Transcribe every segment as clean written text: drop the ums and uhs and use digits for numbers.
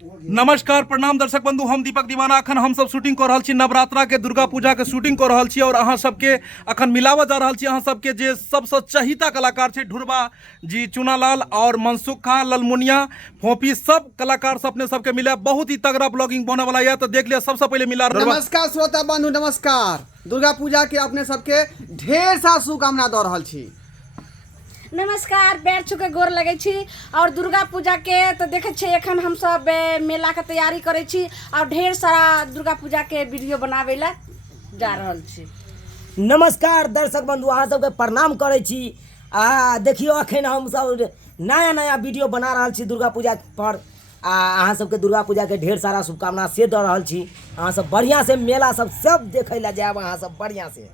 नमस्कार प्रणाम दर्शक बंधु, हम दीपक दीवाना अखन हम सब शूटिंग कर रहल छी, नवरात्रा के दुर्गा पूजा के शूटिंग कर रहल छी और अहाँ सबके अखन मिलावा जा रहल छी अहाँ सबके जे सबसे चहिता कलाकार छे ढुरबा जी, चुनालाल और मनसुखा ललमुनिया फोपी, सब कलाकार सब अपने सबके मिले बहुत ही तगड़ा ब्लॉगिंग बने वाला है। तो देख लिया सबसे पहले मिला। नमस्कार श्रोता बंधु, नमस्कार। दुर्गा पूजा के अपने सबके ढेर सा शुभकामना दे रहल छी। नमस्कार, पैर छू के गोर लगे छी और दुर्गा पूजा के तो देखे छे एखन हम सब मेला के तैयारी करे छी और ढेर सारा दुर्गा पूजा के वीडियो बनावे ला जा रहल छी। नमस्कार दर्शक बंधु, अहाँ सबके प्रणाम करे छी। देखियो अखन हम सब नया नया वीडियो बना रहल छी दुर्गा पूजा पर। अहाँ सबके दुर्गा पूजा के ढेर सारा शुभकामना से दे रहल छी। अहाँ सब बढ़िया से मेला सब देखे ला जाब, अहाँ सब बढ़िया से।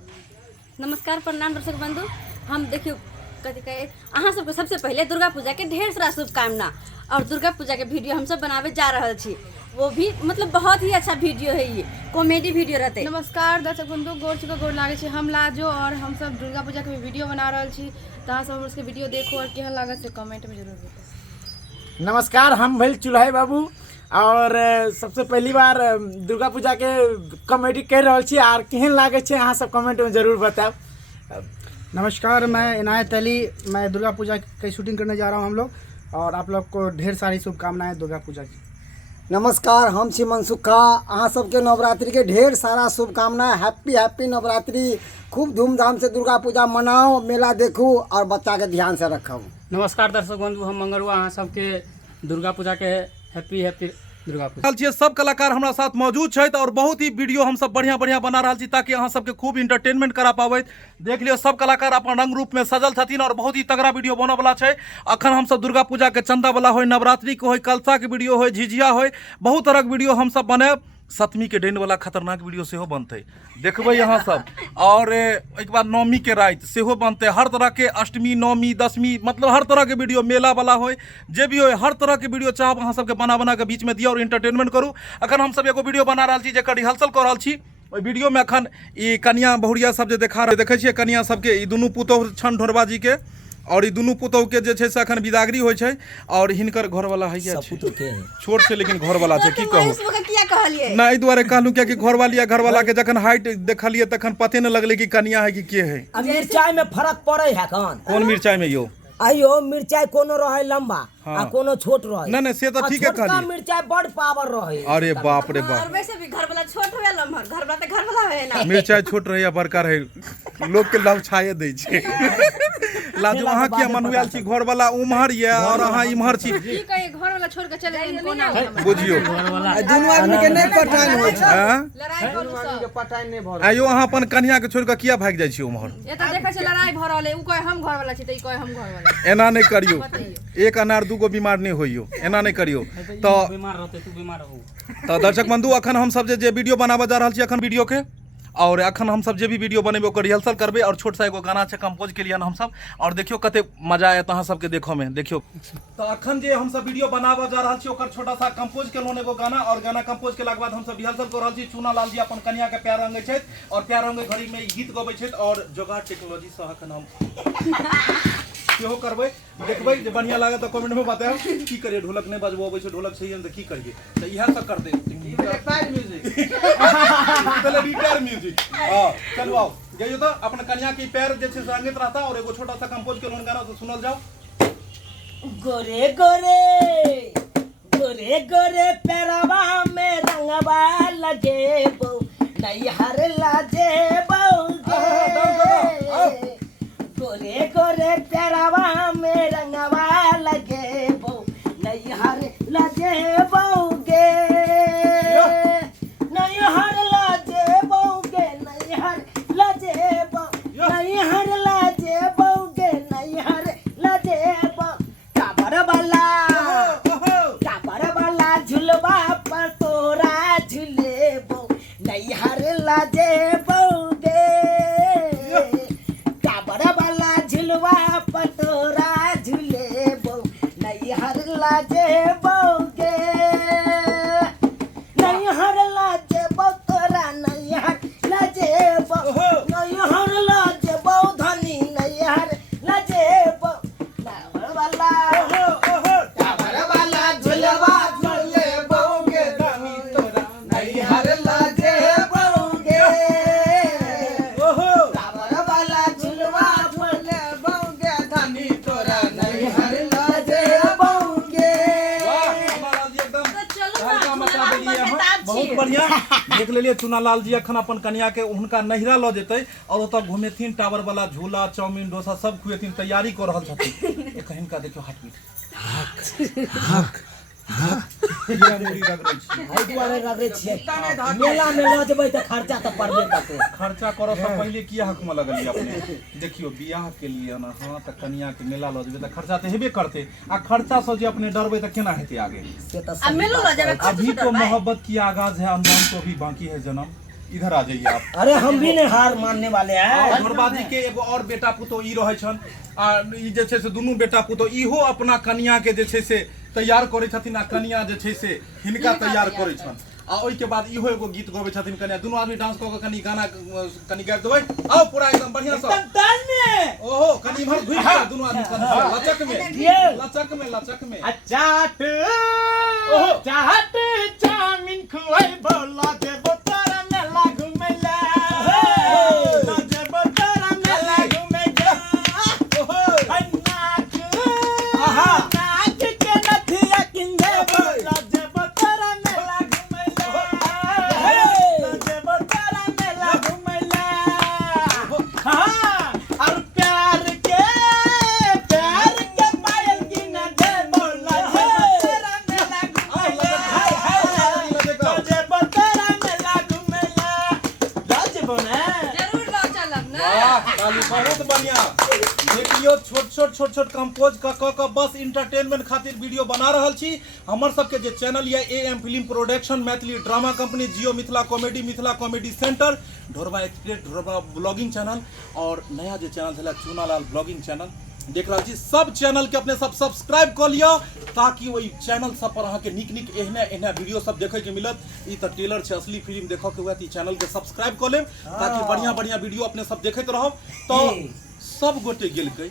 नमस्कार प्रणाम दर्शक बंधु, हम देखियो कथी कहे अहाँ सबके सबसे पहले दुर्गा पूजा के ढेर सारा शुभकामना और दुर्गा पूजा के वीडियो हम सब बनावे जा रहल छी। वो भी मतलब बहुत ही अच्छा वीडियो है, ये कॉमेडी वीडियो रहते। नमस्कार दर्शक बंधु, गोर छुके गोर लागे छी। हम लाजो और हम सब दुर्गा पूजा के वीडियो बना रहल छी, तो अहाँ सब उसके वीडियो देखो और केहन लागत से कमेंट में जरूर बताओ। नमस्कार, हम भैल चुल्हे बाबू और सबसे पहली बार दुर्गा पूजा के कॉमेडी कर रहा छी और केहन लागे छे अहाँ सब कमेंट में जरूर बताओ। नमस्कार, मैं इनायत अली, मैं दुर्गा पूजा की शूटिंग करने जा रहा हूं हम लोग, और आप लोग को ढेर सारी शुभकामनाएं दुर्गा पूजा की। नमस्कार, हम छी मनसुखा। अहाँ सबके नवरात्रि के ढेर सारा शुभकामना। हैप्पी नवरात्रि। खूब धूमधाम से दुर्गा पूजा मनाओ, मेला देखू और बच्चा के ध्यान से रखू। नमस्कार दर्शक बंधु, हम मंगरुआ अहाँ सबके दुर्गा पूजा के हैप्पी दुर्गा पूजा। सब कलाकार हमारा साथ मौजूद है और बहुत ही वीडियो हम सब बढ़िया बढ़िया बना रहा छी ताकि अहाँ सबके खूब इंटरटेनमेंट करा पावे। देख लियो सब कलाकार अपन रंग रूप में सजल छथिन और बहुत ही तगड़ा वीडियो बने वाला है। अखन हम सब दुर्गा पूजा के चंदा वाला हो, नवरात्रि के हो, कलसा के वीडियो हो, झिझिया हो, बहुत तरह के वीडियो हम सब बने। सतमी के डेन वाला खतरनाक वीडियो सेहो बनते, देखबे यहाँ सब। और एक बार नवमी के रात सेहो बनते। हर तरह के अष्टमी नवमी दशमी मतलब हर तरह के वीडियो, मेला वाला हो जे भी हो, हर तरह के वीडियो चाहब अहाँ सबके बना के बीच में दिया और इंटरटेनमेंट करूँ। अखन हम सब एगो वीडियो बना रहा छी जेकर रिहर्सल कर रहा छी। ओहि वीडियो में अखन ई कन्या बहुरिया सब जे देखा रहे देखे छियै कन्या सबके, ई दुनू पुतौह छन ढोरबा जी के और ई दुनू पुतौह के जे छै से अखन विदागरी होइ छै और हिनकर घर वाला है छोट छै लेकिन घर वाला छै, की कहू ना। एहि दुआरे कहलूँ कि घर वाली या घर वाला के जखन हाइट देखलिए तखन पते न लगले कि कन्या है कि के है। मिर्चाई में फर्क पड़े है कौन मिर्चाई में यो? आइयो मिर्चाई कोनो रहे लंबा आ कोनो छोट रहे। नहीं से तो ठीक है कहली। मिर्चाई बड़ पावर रहे। अरे बाप रे बाप, और वैसे भी घर वाला छोट होया लम्हर, घर वाला तो घर वाला है ना। मिर्चाई छोट रहे या बड़का रहे लोग के लव छाये दे छे। लाजो अहाँ के मनुआल छी घर वाला उम्हर ये और अहाँ इम्हर छी, की कहे घर वाला छोड़ के चले जाइन कोना बुझियो दोनों आदमी के नहीं पठान होय छै, लड़ाई करू सब पठान नहीं भ। आइयो अहाँ अपन कन्या के छोड़ के किया भाग जाय छी उम्हर? ये तो देखे छै लड़ाई भ रहले, उ कहे हम घर वाला छी त ई कहे हम घर वाला। एना नहीं करियो, एक अनार दूगो बीमार नहीं होइयो, एना नहीं करियो। तो बीमार रहते तू बीमार हो। तो दर्शक बंधु अखन हम सब जे वीडियो बनावा जा रहल छी अखन वीडियो के, और अखन हम सब जे भी वीडियो बनेबे ओकर रिहर्सल करबे और छोट सा एगो गाना छै कंपोज के लिए हम सब, और देखियो कते मजा आयत अहाँ सबके देखो में। देखियो तो अखन जे हम सब वीडियो बनावा जा रहल छी ओकर छोटा सा कंपोज के लोन एगो गाना, और गाना कंपोज के बाद हम सब रिहर्सल कर रहल छी। चुनालाल जी अपन कन्या के प्यार रंगै छै और प्यार रंगै घड़ी में गीत गबै छै और जोगाड़ टेक्नोलॉजी से अखन हम सेहो करबै। देखबै जे बढ़िया लागत तो कमेंट में बताओ की करिए। ढोलक नहीं बजबो अबै छै, ढोलक छै त की करिए, तो इएह सब करते रिटायर म्यूजिक पहले रिटायर म्यूजिक। हां चलो आओ जइयो तो अपन कन्या की पैर जे छै संगीत रहता और एगो छोटा सा कंपोज के लोन गाना तो सुनल जाओ। गोरे गोरे गोरे गोरे पैरवा में रंगवा लगे बो नहीं हर लाजे बो गोरे गोरे पैरवा में रंगवा लगे बो नहीं हर लाजे बोगे नहीं हर लाजे बोगे नहीं हर लाजे बो नहीं हर लाजे बोगे नहीं हर लाजे बो काबर वाला झुलवा पर तोरा झूले बो नहीं हर लाजे बोगे काबर वाला झुलवा पर तोरा झूले बहुत बढ़िया देख लेलिए चुनालाल जी अखन अपन कन्या के हुनका नहिरा लऽ जेतै और ओतऽ घुमेथिन टावर वाला झूला चाउमीन डोसा सब खुएथिन तैयारी कऽ रहल छथिन एक हिनका देखियो हार्टबीट एहि दुआरे रगड़ै छियै मेला में लऽ जेबै तऽ खर्चा तऽ पड़बे करतै खर्चा करऽ से पहले किया हक में लगलिए अपने देखियो बियाह के लिए ना हाँ त कन्या के मेला लऽ जेबै त खर्चा तऽ हेबे करते आ खर्चा से जे अपने डरबै त केना हेतै आगे से तऽ अब मेलो ला जाबे अभी तो मोहब्बत की आगाज है अनजान तो अभी बाकी है जन्म इधर आ जाइए आप अरे हम भी नहीं हार मानने वाले हैं ढोरबाजी के एगो और बेटा पुतो ई रहै छन आ ई जे छै से दुनू बेटा पुतो इहो अपना कन्या के जे छै से तैयार करै छथिन आ कन्या जे छै से हिनका तैयार करै छन आ ओइ के बाद इहो एगो गीत गबै छथिन कन्या दुनू आदमी डांस क के कनी गाना कनी गाबि देबै आओ पूरा एकदम बढ़िया से एकदम ताल में ओहो कनी इमहर घुरि के दुनू आदमी लचक में चाट ओहो चाट चाउमीन खुआई बोला देबो तारा मेला घुमैला ला देबो तारा मेला घुमैला ओहो नाच आहा नाच के नथिया किंदे बोला देबो तारा मेला घुमैला ला देबो तारा मेला घुमैला हां और प्यार के पायल की न दे बोला तेरा मेला जरूर ला चलब ना बहुत बढ़िया देखियो छोट कंपोज क बस इंटरटेनमेंट खातिर वीडियो बना रहल छी हमर सबके जे चैनल या AM film production Maithili drama company Jio Mithila comedy centre Dhorba express Dhorba blogging channel और नया जे चैनल छला चुनालाल ब्लॉगिंग चैनल देख रहल छी सब चैनल के अपने सब सब्सक्राइब कर लियो ताकि ओई चैनल सब पर अहाँ के निक एहने वीडियो सब देखे के मिलत ई त ट्रेलर छै असली फिल्म देखो के हुआ त चैनल के सब्सक्राइब कर लेब ताकि बढ़िया वीडियो अपने सब देखैत रहब तो सब गोटे गेलकै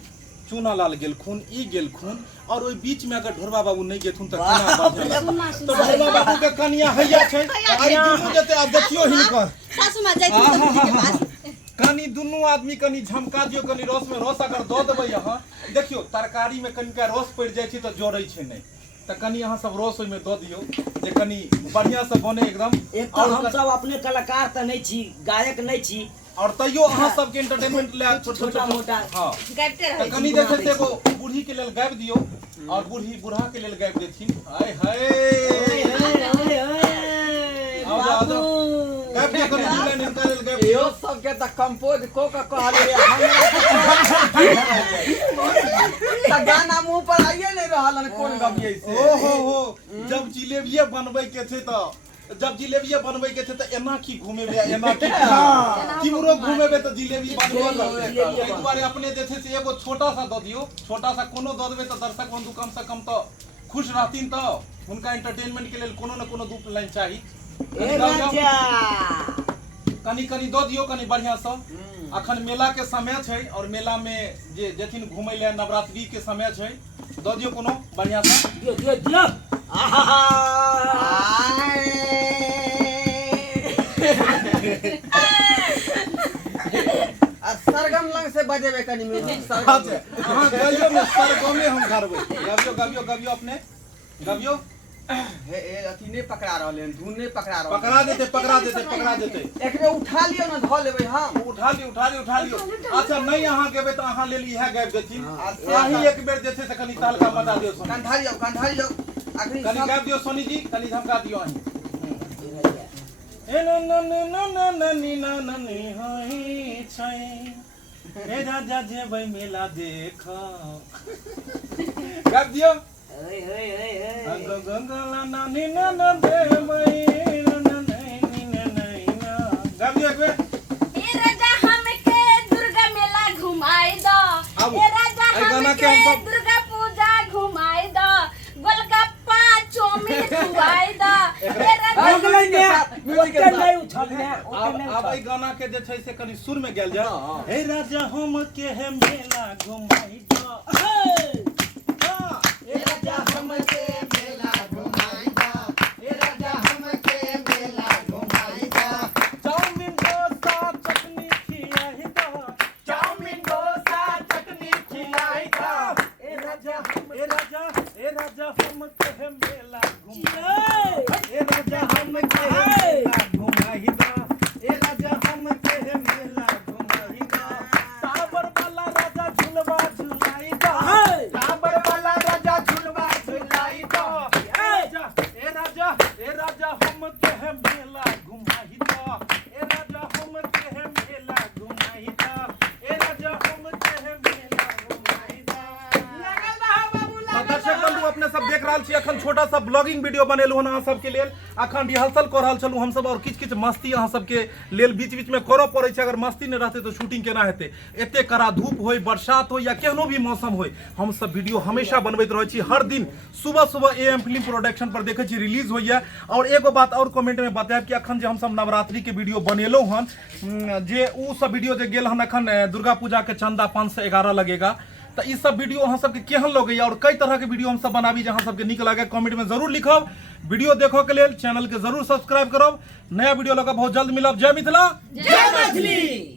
चुनालाल गेलखुन ई गेलखुन और ओई बीच में अगर ढोरबा बाबू नहीं गेथुन त केना बात तो ढोरबा बाबू के कन्या हैया छै आई दुनू जते अब देखियो हिनकर सासू मां जाई सब के पास कनी दुनू आदमी कनी झमका दियो कनी रस में रस अगर दऽ देबै अहाँ देखियो तरकारी में कनिका रस पड़ जाइ छै त जोड़ै छै नहीं त कनी अहाँ सब रस ओइ में दऽ दियो जे कनी बढ़िया से बने एकदम एक तो हम सब अपने कलाकार त नहीं छी गायक नहीं छी और तैयो अहाँ सब के एंटरटेनमेंट ले छोटा मोटा हां गाइते रहे कनी देखे से एगो बूढ़ी के लेल गाबि दियो और बूढ़ा के लेल गाबि देथिन हाय बाबू गाबि दियो कनी लाइन इनका लेल गाबि दियो सबके त कंपोज को का कहले त गाना मुंह पर आइए नहीं रहलन कोन गबियै से ओहो जब जिलेबिया बनबै के छै त एना की घुमेबे एना की किमरो घुमेबे त जिलेबी बनबे एहि दुआरे अपने देखे से एगो छोटा सा द दियो छोटा सा कोनो द देबे त दर्शक बंधु कम से कम त खुश रहथिन त हुनका एंटरटेनमेंट के लेल कोनो न कोनो दू लाइन चाही कनी द दियो कनी बढ़िया सा अखन मेला के समय छै और मेला में जे जेथिन घुमै ले नवरात्रि के समय छै द दियो कोनो बढ़िया सा दियो सरगम लंग से बजेबे कनी म्यूजिक सरगम हां गाइयो में सरगमे हम करबै गाबियो अपने गाबियो हे अथी नहीं पकड़ा रहले धुन नहीं पकड़ा रहले पकड़ा देते एकरे उठा लियो ना ध लेबै हम उठा लियो अच्छा नहीं अहाँ गेबे त अहाँ लेल इहा गाबि देथिन अहीं एक बेर जे छै से कनी तालका बजा दियो कंधा लियो आखिरी कनी गाबि दियो सोनी जी कनी धमका दियो अहीं ए न हाई छै ए राजा जेबै मेला देख गाबि दियो गंगला नानी न देबै गाबि दियो एक बेर ए राजा हमके दुर्गा मेला घुमाई दो ए राजा हमके दुर्गा पूजा घुमाई दो गोलगप्पा चाउमीन खुआई दो ए राजा नहीं उछलने अब ई गाना के जे छै से कनी सुर में गेल जा हे राजा हमके है मेला घुमाई दो ए राजा हमके मेला घुमाई दो ए राजा हमके मेला घुमाई दो चाउमीन डोसा चटनी खिलाई दो ए राजा हमके है मेला घुमाई दो ए राजा हमके छोटा सा ब्लॉगिंग वीडियो बनेलू हन अहाँ सबके लेल। अखन रिहर्सल कर रहल छलू हमसब और किछ किछ मस्ती अहाँ सबके लेल बीच बीच में करऽ पड़ै छै। अगर मस्ती नहीं रहते तो शूटिंग केना हेतै। एते कड़ा धूप होय, बरसात हो या केहनो भी मौसम होय, हम सब वीडियो हमेशा बनबैत रहै छी। हर दिन सुबह सुबह AM फिल्म प्रोडक्शन पर देखै छी रिलीज होइया। और एगो बात और कमेंट में बतायब कि अखन जे हम सब नवरात्रि के वीडियो बनेलौ हन, जे उ सब वीडियो जे गेल हन अखन दुर्गा पूजा के चंदा 511 लगेगा, तो ई सब वीडियो अहाँ सबके केहन लगैया और कई तरह के वीडियो हम सब बनाबी जे अहाँ सबके नीक लागे कमेंट में जरूर लिखब। वीडियो देखो के लेल चैनल के जरूर सब्सक्राइब करब। नया वीडियो लगा बहुत जल्द मिलब। जय मिथिला, जय मैथिली।